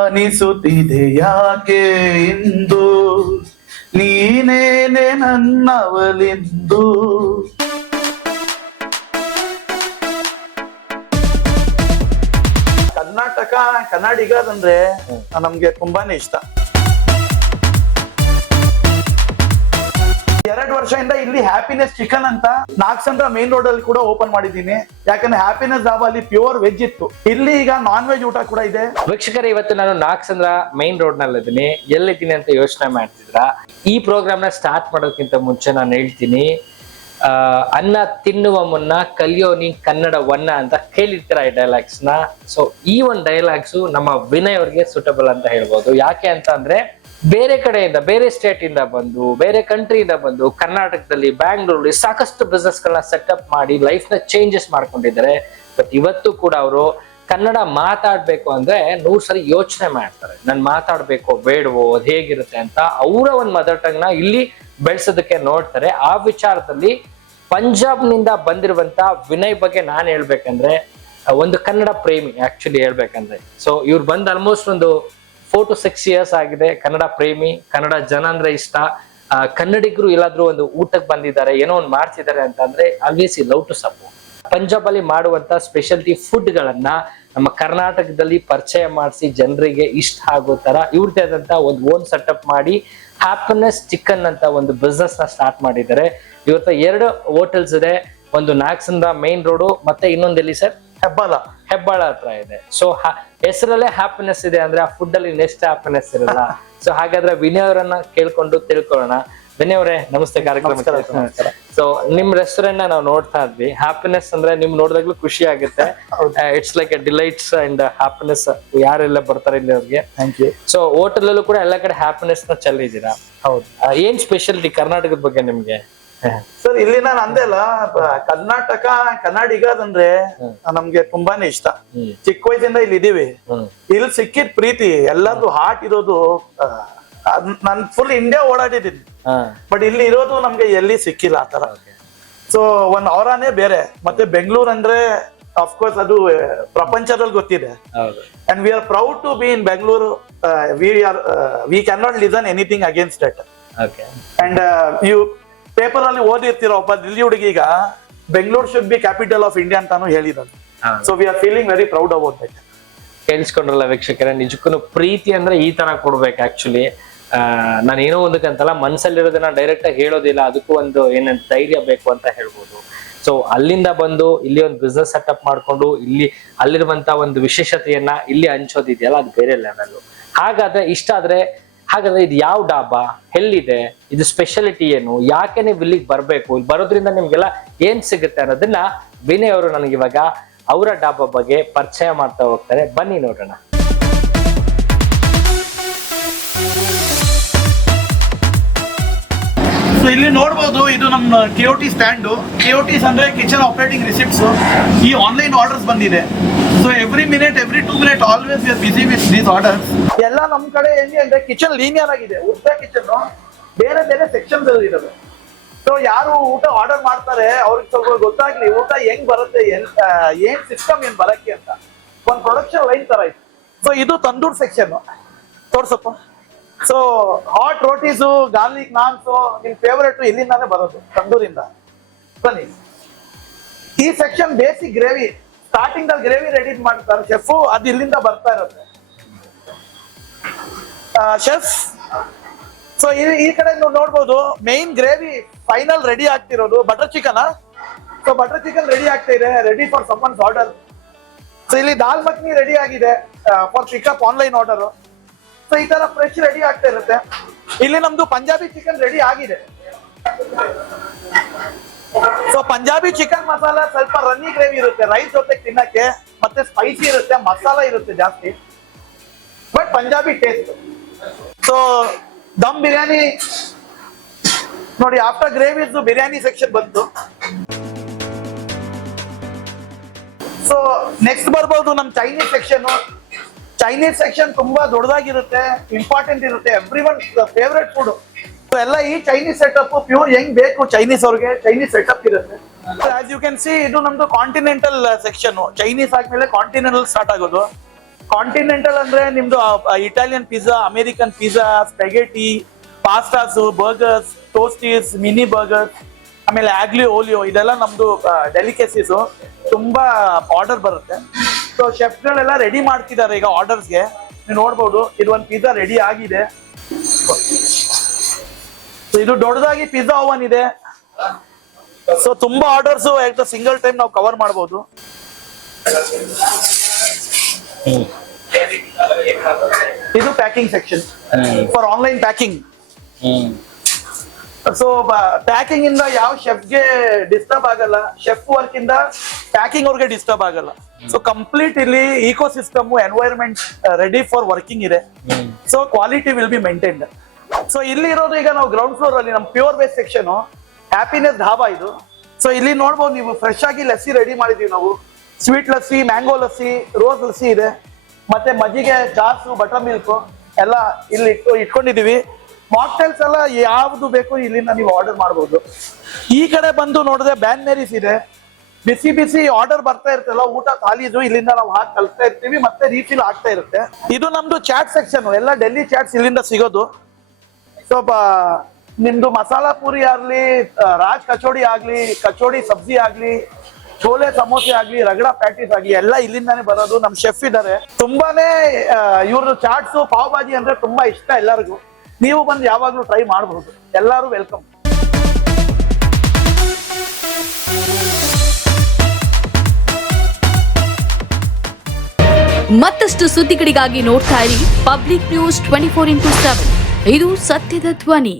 ಅನಿಸುತ್ತಿದೆ ಯಾಕೆ ಇಂದು ನೀನೇನೆ ನನ್ನವಲಿಂದು. ಕರ್ನಾಟಕ ಕನ್ನಡಿಗರಂದ್ರೆ ನಮ್ಗೆ ತುಂಬಾನೇ ಇಷ್ಟ. 2 ವರ್ಷದಿಂದ ಇಲ್ಲಿ ಹ್ಯಾಪಿನೆಸ್ ಚಿಕನ್ ಅಂತ ನಾಗಸಂದ್ರ ಮೇನ್ ರೋಡ್ ಅಲ್ಲಿ ಕೂಡ ಓಪನ್ ಮಾಡಿದ್ದೀನಿ. ಯಾಕಂದ್ರೆ ಹ್ಯಾಪಿನೆಸ್ ಧಾಬಾ ಅಲ್ಲಿ ಪ್ಯೂರ್ ವೆಜ್ ಇತ್ತು, ಇಲ್ಲಿ ಈಗ ನಾನ್ ವೆಜ್ ಊಟ ಕೂಡ ಇದೆ. ವೀಕ್ಷಕರೇ, ಇವತ್ತು ನಾನು ನಾಗಸಂದ್ರ ಮೈನ್ ರೋಡ್ ನಲ್ಲಿ ಇದ್ದೀನಿ. ಎಲ್ಲಿದ್ದೀನಿ ಅಂತ ಯೋಚನೆ ಮಾಡ್ತಿದ್ರ? ಈ ಪ್ರೋಗ್ರಾಮ್ ನ ಸ್ಟಾರ್ಟ್ ಮಾಡೋದಕ್ಕಿಂತ ಮುಂಚೆ ನಾನು ಹೇಳ್ತೀನಿ, ಅನ್ನ ತಿನ್ನುವ ಮುನ್ನ ಕಲಿಯೋನಿ ಕನ್ನಡವನ್ನ ಅಂತ ಕೇಳಿರ್ತೀರ ಈ ಡೈಲಾಗ್ಸ್ ನ. ಸೊ ಈ ಒಂದು ಡೈಲಾಗ್ಸು ನಮ್ಮ ವಿನಯ್ ಅವ್ರಿಗೆ ಸೂಟಬಲ್ ಅಂತ ಹೇಳ್ಬೋದು. ಯಾಕೆ ಅಂತ ಅಂದ್ರೆ, ಬೇರೆ ಕಡೆಯಿಂದ, ಬೇರೆ ಸ್ಟೇಟ್ ಇಂದ ಬಂದು, ಬೇರೆ ಕಂಟ್ರಿಯಿಂದ ಬಂದು ಕರ್ನಾಟಕದಲ್ಲಿ, ಬ್ಯಾಂಗ್ಳೂರಲ್ಲಿ ಸಾಕಷ್ಟು ಬಿಸ್ನೆಸ್ ಗಳನ್ನ ಸೆಟಪ್ ಮಾಡಿ ಲೈಫ್ ನ ಚೇಂಜಸ್ ಮಾಡ್ಕೊಂಡಿದ್ದಾರೆ. ಬಟ್ ಇವತ್ತು ಕೂಡ ಅವರು ಕನ್ನಡ ಮಾತಾಡ್ಬೇಕು ಅಂದ್ರೆ 100 ಸರಿ ಯೋಚನೆ ಮಾಡ್ತಾರೆ. ನಾನು ಮಾತಾಡ್ಬೇಕೋ ಬೇಡವೋ, ಅದ್ ಹೇಗಿರುತ್ತೆ ಅಂತ. ಅವರ ಒಂದು ಮದರ್ ಟಂಗ್ ನ ಇಲ್ಲಿ ಬೆಳೆಸೋದಕ್ಕೆ ನೋಡ್ತಾರೆ. ಆ ವಿಚಾರದಲ್ಲಿ ಪಂಜಾಬ್ ನಿಂದ ಬಂದಿರುವಂತ ವಿನಯ್ ಬಗ್ಗೆ ನಾನು ಹೇಳ್ಬೇಕಂದ್ರೆ, ಒಂದು ಕನ್ನಡ ಪ್ರೇಮಿ ಆಕ್ಚುಲಿ ಹೇಳ್ಬೇಕಂದ್ರೆ. ಸೊ ಇವ್ರು ಬಂದ್ ಆಲ್ಮೋಸ್ಟ್ ಒಂದು 4 to 6 years ಆಗಿದೆ. ಕನ್ನಡ ಪ್ರೇಮಿ, ಕನ್ನಡ ಜನ ಅಂದ್ರೆ ಇಷ್ಟ. ಕನ್ನಡಿಗರು ಎಲ್ಲಾದ್ರೂ ಒಂದು ಊಟಕ್ಕೆ ಬಂದಿದ್ದಾರೆ, ಏನೋ ಒಂದು ಮಾಡ್ತಿದ್ದಾರೆ ಅಂತ ಅಂದ್ರೆ ಆಲ್ವೇಸ್ ಈ ಲವ್ ಟು ಸಪೋರ್ಟ್. ಪಂಜಾಬ್ ಅಲ್ಲಿ ಮಾಡುವಂತ ಸ್ಪೆಷಾಲಿಟಿ ಫುಡ್ ಗಳನ್ನ ನಮ್ಮ ಕರ್ನಾಟಕದಲ್ಲಿ ಪರಿಚಯ ಮಾಡಿಸಿ ಜನರಿಗೆ ಇಷ್ಟ ಆಗೋ ತರ ಇವ್ರದೇ ಆದಂತ ಒಂದು ಓನ್ ಸೆಟಪ್ ಮಾಡಿ ಹ್ಯಾಪಿನೆಸ್ ಚಿಕನ್ ಅಂತ ಒಂದು ಬಿಸ್ನೆಸ್ ನ ಸ್ಟಾರ್ಟ್ ಮಾಡಿದ್ದಾರೆ. ಇವತ್ತ 2 ಹೋಟೆಲ್ಸ್ ಇದೆ. ಒಂದು ನಾಗಸಂದ್ರ ಮೈನ್ ರೋಡು, ಮತ್ತೆ ಇನ್ನೊಂದೆಲ್ಲಿ ಸರ್? ಹೆಬ್ಬಾಳ ಹತ್ರ ಇದೆ. ಸೊ ಹೆಸರಲ್ಲೇ ಹ್ಯಾಪಿನೆಸ್ ಇದೆ ಅಂದ್ರೆ ಆ ಫುಡ್ ಅಲ್ಲಿ ನೆಕ್ಸ್ಟ್ ಹ್ಯಾಪಿನೆಸ್ ಇರಲ್ಲ. ಸೊ ಹಾಗಾದ್ರೆ ವಿನಯ್ ಅವರನ್ನ ಕೇಳ್ಕೊಂಡು ತಿಳ್ಕೊಳ್ಳೋಣ. ವಿನಯ್ ಅವರೇ, ನಮಸ್ತೆ. ಕಾರ್ಯಕ್ರಮ. ಸೊ ನಿಮ್ ರೆಸ್ಟೋರೆಂಟ್ ನ ನಾವು ನೋಡ್ತಾ ಇದ್ವಿ. ಹ್ಯಾಪಿನೆಸ್ ಅಂದ್ರೆ ನಿಮ್ ನೋಡಿದಾಗ್ಲೂ ಖುಷಿ ಆಗುತ್ತೆ. It's like A delights and happiness. ಯಾರೆಲ್ಲ ಬರ್ತಾರೆ ಇಲ್ಲಿ ಅವ್ರಿಗೆ. ಸೊ ಹೋಟೆಲ್ ಅಲ್ಲೂ ಕೂಡ ಎಲ್ಲ ಕಡೆ ಹ್ಯಾಪಿನೆಸ್ ನ ಚೆಲ್ಲಿದ್ದೀರಾ. ಹೌದು. ಏನ್ ಸ್ಪೆಷಾಲಿಟಿ ಕರ್ನಾಟಕದ ಬಗ್ಗೆ ನಿಮ್ಗೆ? ಸರ್, ಇಲ್ಲಿ ನಾನು ಅಂದೆಲ್ಲ, ಕರ್ನಾಟಕ ಕನ್ನಡಿಗರಂದ್ರೆ ನಮ್ಗೆ ತುಂಬಾನೇ ಇಷ್ಟ. ಚಿಕ್ಕ ವಯಸ್ಸಿಂದ ಇಲ್ಲಿ ಇದೀವಿ. ಇಲ್ಲಿ ಸಿಕ್ಕಿದ ಪ್ರೀತಿ, ಎಲ್ಲಾರ್ದು ಹಾರ್ಟ್ ಇರೋದು. ನಾನ್ ಫುಲ್ ಇಂಡಿಯಾ ಓಡಾಡಿದ್ದೀನಿ, ಬಟ್ ಇಲ್ಲಿ ಇರೋದು ನಮ್ಗೆ ಎಲ್ಲಿ ಸಿಕ್ಕಿಲ್ಲ ಆತರ. ಸೊ ಒಂದ್ ಅವರಾನೇ ಬೇರೆ. ಮತ್ತೆ ಬೆಂಗಳೂರು ಅಂದ್ರೆ ಅಫ್ಕೋರ್ಸ್ ಅದು ಪ್ರಪಂಚದಲ್ಲಿ ಗೊತ್ತಿದೆ. And we are proud to be in Bengaluru. We can not listen anything against that. And you paper ಅಲ್ಲಿ ಓದಿರ್ತೀರ, ಒಬ್ಬ ದಿಲ್ಲಿ ಹುಡುಗೀಗ Bengaluru should be capital of India ಅಂತಾನು ಹೇಳಿದಾರೆ. So we are feeling very proud about that. ಕೇಳಿಸ್ಕೊಂಡ್ರಲ್ಲ ವೀಕ್ಷಕರೇ, ನಿಜಕ್ಕೂ ಪ್ರೀತಿ ಅಂದ್ರೆ ಈ ತರ ಕೊಡ್ಬೇಕು. ಆಕ್ಚುಲಿ ನಾನು ಏನೋ ಒಂದಕ್ಕಂತಲ್ಲ, ಮನ್ಸಲ್ಲಿರೋದನ್ನ ಡೈರೆಕ್ಟ್ ಆಗಿ ಹೇಳೋದಿಲ್ಲ. ಅದಕ್ಕೂ ಒಂದು ಏನಂತ ಧೈರ್ಯ ಬೇಕು ಅಂತ ಹೇಳ್ಬೋದು. ಸೊ ಅಲ್ಲಿಂದ ಬಂದು ಇಲ್ಲಿ ಒಂದು ಬಿಸ್ನೆಸ್ ಸೆಟಪ್ ಮಾಡ್ಕೊಂಡು ಇಲ್ಲಿ ಅಲ್ಲಿರುವಂತ ಒಂದು ವಿಶೇಷತೆಯನ್ನ ಇಲ್ಲಿ ಹಂಚೋದಿದೆಯಲ್ಲ, ಅದು ಬೇರೆ ಲೆವೆಲ್. ಹಾಗಾದ್ರೆ ಇಷ್ಟ ಆದ್ರೆ, ಹಾಗಾದ್ರೆ ಇದು ಯಾವ ಡಾಬಾ, ಎಲ್ಲಿದೆ, ಇದು ಸ್ಪೆಷಾಲಿಟಿ ಏನು, ಯಾಕೆ ನೀವು ಇಲ್ಲಿಗೆ ಬರ್ಬೇಕು, ಇಲ್ಲಿ ಬರೋದ್ರಿಂದ ನಿಮ್ಗೆಲ್ಲ ಏನ್ ಸಿಗುತ್ತೆ ಅನ್ನೋದನ್ನ ವಿನಯ್ ಅವರು ನನಗೆ ಇವಾಗ ಅವರ ಡಾಬಾ ಬಗ್ಗೆ ಪರಿಚಯ ಮಾಡ್ತಾ ಹೋಗ್ತಾರೆ. ಬನ್ನಿ ನೋಡೋಣ. ಸೊ ಇಲ್ಲಿ ನೋಡ್ಬೋದು, ಇದು ನಮ್ಮ KOT ಸ್ಟ್ಯಾಂಡ್. KOTs ಅಂದ್ರೆ ಕಿಚನ್ ಆಪರೇಟಿಂಗ್ ರಿಸಿಪ್ಟ್ಸ್. ಈ ಆನ್ಲೈನ್ ಆರ್ಡರ್ಸ್ ಬಂದಿದೆ. So every 2 minutes always we are busy with these orders. ಎಲ್ಲ ನಮ್ ಕಡೆ ಹೆಂಗೆ ಅಂದ್ರೆ ಕಿಚನ್ ಲೀನಿಯರ್ ಆಗಿದೆ. ಉದ್ದ ಕಿಚನ್ ಬೇರೆ ಬೇರೆ ಸೆಕ್ಷನ್ಸ್ ಅಲ್ಲಿ ಇರೋದು. ಸೊ ಯಾರು ಊಟ ಆರ್ಡರ್ ಮಾಡ್ತಾರೆ ಅವ್ರಿಗೆ ಸ್ವಲ್ಪ ಗೊತ್ತಾಗ್ಲಿ ಊಟ ಹೆಂಗ್ ಬರುತ್ತೆ, ಏನ್ ಸಿಸ್ಟಮ್ ಏನ್ ಬರಕ್ಕೆ ಅಂತ. ಒಂದ್ ಪ್ರೊಡಕ್ಷನ್ ಲೈನ್ ತರ ಇತ್ತು. ಸೊ ಇದು ತಂದೂರ್ ಸೆಕ್ಷನ್ ತೋರ್ಸಪ್ಪ. So hot rotis, garlic naans, ನಿಮ್ ಫೇವರೇಟ್ ಇಲ್ಲಿಂದಾನೇ ಬರೋದು, ತಂದೂರಿಂದ. ಬನ್ನಿ. ಈ ಸೆಕ್ಷನ್ ಬೇಸಿಕ್ ಗ್ರೇವಿ. ಸ್ಟಾರ್ಟಿಂಗ್ ಅಲ್ಲಿ ಗ್ರೇವಿ ರೆಡಿ ಮಾಡ್ತಾರೆ ಶೆಫ್, ಅದು ಇಲ್ಲಿಂದ ಬರ್ತಾ ಇರುತ್ತೆ ಶೆಫ್. ಸೊ ಈ ಕಡೆ ನೋಡ್ಬೋದು, ಮೇನ್ ಗ್ರೇವಿ ಫೈನಲ್ ರೆಡಿ ಆಗ್ತಿರೋದು butter chicken. So butter chicken ready ಆಗ್ತಾ ಇದೆ, ready for someone's order. So ಇಲ್ಲಿ ದಾಲ್ ಮಖನಿ ರೆಡಿ ಆಗಿದೆ for pickup online order. So ಈ ತರ ಫ್ರೆಶ್ ರೆಡಿ ಆಗ್ತಾ ಇರುತ್ತೆ. ಇಲ್ಲಿ ನಮ್ದು ಪಂಜಾಬಿ ಚಿಕನ್ ರೆಡಿ ಆಗಿದೆ. ಸೊ ಪಂಜಾಬಿ ಚಿಕನ್ ಮಸಾಲ ಸ್ವಲ್ಪ ರನ್ನಿ ಗ್ರೇವಿ ಇರುತ್ತೆ, ರೈಸ್ ಜೊತೆ ತಿನ್ನಕ್ಕೆ. ಮತ್ತೆ ಸ್ಪೈಸಿ ಇರುತ್ತೆ, ಮಸಾಲ ಇರುತ್ತೆ ಜಾಸ್ತಿ, but Punjabi taste. So dum biryani ನೋಡಿ, ಆಫ್ಟರ್ ಗ್ರೇವಿದು ಬಿರಿಯಾನಿ ಸೆಕ್ಷನ್ ಬಂತು. ಸೊ ನೆಕ್ಸ್ಟ್ ಬರ್ಬೋದು ನಮ್ ಚೈನೀಸ್ ಸೆಕ್ಷನ್. ಚೈನೀಸ್ ಸೆಕ್ಷನ್ ತುಂಬಾ ದೊಡ್ಡದಾಗಿರುತ್ತೆ, ಇಂಪಾರ್ಟೆಂಟ್ ಇರುತ್ತೆ, ಎವ್ರಿ ಒನ್ ಫೇವ್ರೆಟ್ ಫುಡ್. ಎಲ್ಲ ಈ ಚೈನೀಸ್ ಸೆಟಪ್ ಪ್ಯೂರ್ ಹೆಂಗ್ ಬೇಕು ಚೈನೀಸ್ ಅವ್ರಿಗೆ, ಚೈನೀಸ್ ಸೆಟಪ್ ಇರುತ್ತೆ. ಆಸ್ ಯು ಕ್ಯಾನ್ ಸಿ, ಇದು ನಮ್ದು ಕಾಂಟಿನೆಂಟಲ್ ಸೆಕ್ಷನ್. ಚೈನೀಸ್ ಆದ್ಮೇಲೆ ಕಾಂಟಿನೆಂಟಲ್ ಸ್ಟಾರ್ಟ್ ಆಗೋದು. ಕಾಂಟಿನೆಂಟಲ್ ಅಂದ್ರೆ ನಿಮ್ದು Italian pizza, American pizza, spaghetti, pastas, burgers, toasties, mini burgers, ಆಮೇಲೆ ಆಗ್ಲಿ ಓಲಿಯೋ, ಇದೆಲ್ಲ ನಮ್ದು ಡೆಲಿಕೇಸೀಸ್ ತುಂಬಾ ಆರ್ಡರ್ ಬರುತ್ತೆ. ಸೊ ಶೆಫ್ಗಳೆಲ್ಲ ರೆಡಿ ಮಾಡ್ತಿದ್ದಾರೆ ಈಗ ಆರ್ಡರ್ಸ್ಗೆ. ನೀವು ನೋಡ್ಬೋದು ಇದು ಒಂದು ಪಿಜ್ಜಾ ರೆಡಿ ಆಗಿದೆ. ಸೊ ಇದು ದೊಡ್ಡದಾಗಿ ಪಿಜ್ಜಾ ಓವನ್ ಇದೆ. ಸೊ ತುಂಬಾ ಆರ್ಡರ್ಸ್ ಸಿಂಗಲ್ ಟೈಮ್ ನಾವು ಕವರ್ ಮಾಡಬಹುದು. ಇದು packing section for online packing. So packing ಇಂದ ಯಾವ ಶೆಫ್ಗೆ ಡಿಸ್ಟರ್ಬ್ ಆಗಲ್ಲ, ಶೆಫ್ ವರ್ಕ್ ಇಂದ ಪ್ಯಾಕಿಂಗ್ ಅವ್ರಿಗೆ ಡಿಸ್ಟರ್ಬ್ ಆಗಲ್ಲ. ಸೊ ಕಂಪ್ಲೀಟ್ ಇಲ್ಲಿ ecosystem environment ready for working ಇದೆ. So quality will be maintained. So ಇಲ್ಲಿ ಇರೋದು ಈಗ ನಾವು ಗ್ರೌಂಡ್ ಫ್ಲೋರ್ ಅಲ್ಲಿ ನಮ್ಮ pure waste section, happiness dhaba ಇದು. ಸೊ ಇಲ್ಲಿ ನೋಡ್ಬೋದು ನೀವು, ಫ್ರೆಶ್ ಆಗಿ ಲಸ್ಸಿ ರೆಡಿ ಮಾಡಿದೀವಿ ನಾವು. Sweet lassi, mango lassi, rose lassi ಇದೆ, ಮತ್ತೆ ಮಜ್ಜಿಗೆ, ಚಾಸು, ಬಟರ್ ಮಿಲ್ಕ್ ಎಲ್ಲ ಇಲ್ಲಿ ಇಟ್ಕೊಂಡಿದೀವಿ. ಮಾಕ್ಟೇಲ್ಸ್ ಎಲ್ಲ ಯಾವ್ದು ಬೇಕು ಇಲ್ಲಿಂದ ನೀವು ಆರ್ಡರ್ ಮಾಡಬಹುದು. ಈ ಕಡೆ ಬಂದು ನೋಡಿದ್ರೆ ಬ್ಯಾನ್ ಮೇರೀಸ್ ಇದೆ. ಬಿಸಿ ಬಿಸಿ ಆರ್ಡರ್ ಬರ್ತಾ ಇರ್ತಲ್ಲ, ಊಟ ಖಾಲಿದು ಇಲ್ಲಿಂದ ನಾವು ಹಾಕಿ ಕಳಿಸ್ತಾ ಇರ್ತೀವಿ, ಮತ್ತೆ ರೀಫಿಲ್ ಆಗ್ತಾ ಇರುತ್ತೆ. ಇದು ನಮ್ದು ಚಾಟ್ ಸೆಕ್ಷನ್, ಎಲ್ಲ ಡೆಲ್ಲಿ ಚಾಟ್ಸ್ ಇಲ್ಲಿಂದ ಸಿಗೋದು. ಸ್ವಲ್ಪ ನಿಮ್ದು ಮಸಾಲಾ ಪೂರಿ ಆಗ್ಲಿ, ರಾಜ್ ಕಚೋಡಿ ಆಗ್ಲಿ, ಕಚೋಡಿ ಸಬ್ಜಿ ಆಗ್ಲಿ, ಚೋಲೆ ಸಮೋಸೆ ಆಗ್ಲಿ, ರಗಡ ಪ್ಯಾಟೀಸ್ ಆಗ್ಲಿ, ಎಲ್ಲ ಇಲ್ಲಿಂದಾನೇ ಬರೋದು. ನಮ್ ಶೆಫ್ ಇದ್ದಾರೆ. ತುಂಬಾನೇ ಇವ್ರದ್ದು ಚಾಟ್ಸ್, ಪಾವ್ ಭಾಜಿ ಅಂದ್ರೆ ತುಂಬಾ ಇಷ್ಟ ಎಲ್ಲರಿಗೂ. ನೀವು ಬಂದು ಯಾವಾಗ್ಲೂ ಟ್ರೈ ಮಾಡಬಹುದು. ಎಲ್ಲರೂ ವೆಲ್ಕಮ್. ಮತ್ತಷ್ಟು ಸುದ್ದಿಗಳಿಗಾಗಿ ನೋಡ್ತಾ ಇರಿ ಪಬ್ಲಿಕ್ ನ್ಯೂಸ್ 24x7. ಇದು ಸತ್ಯದ ಧ್ವನಿ.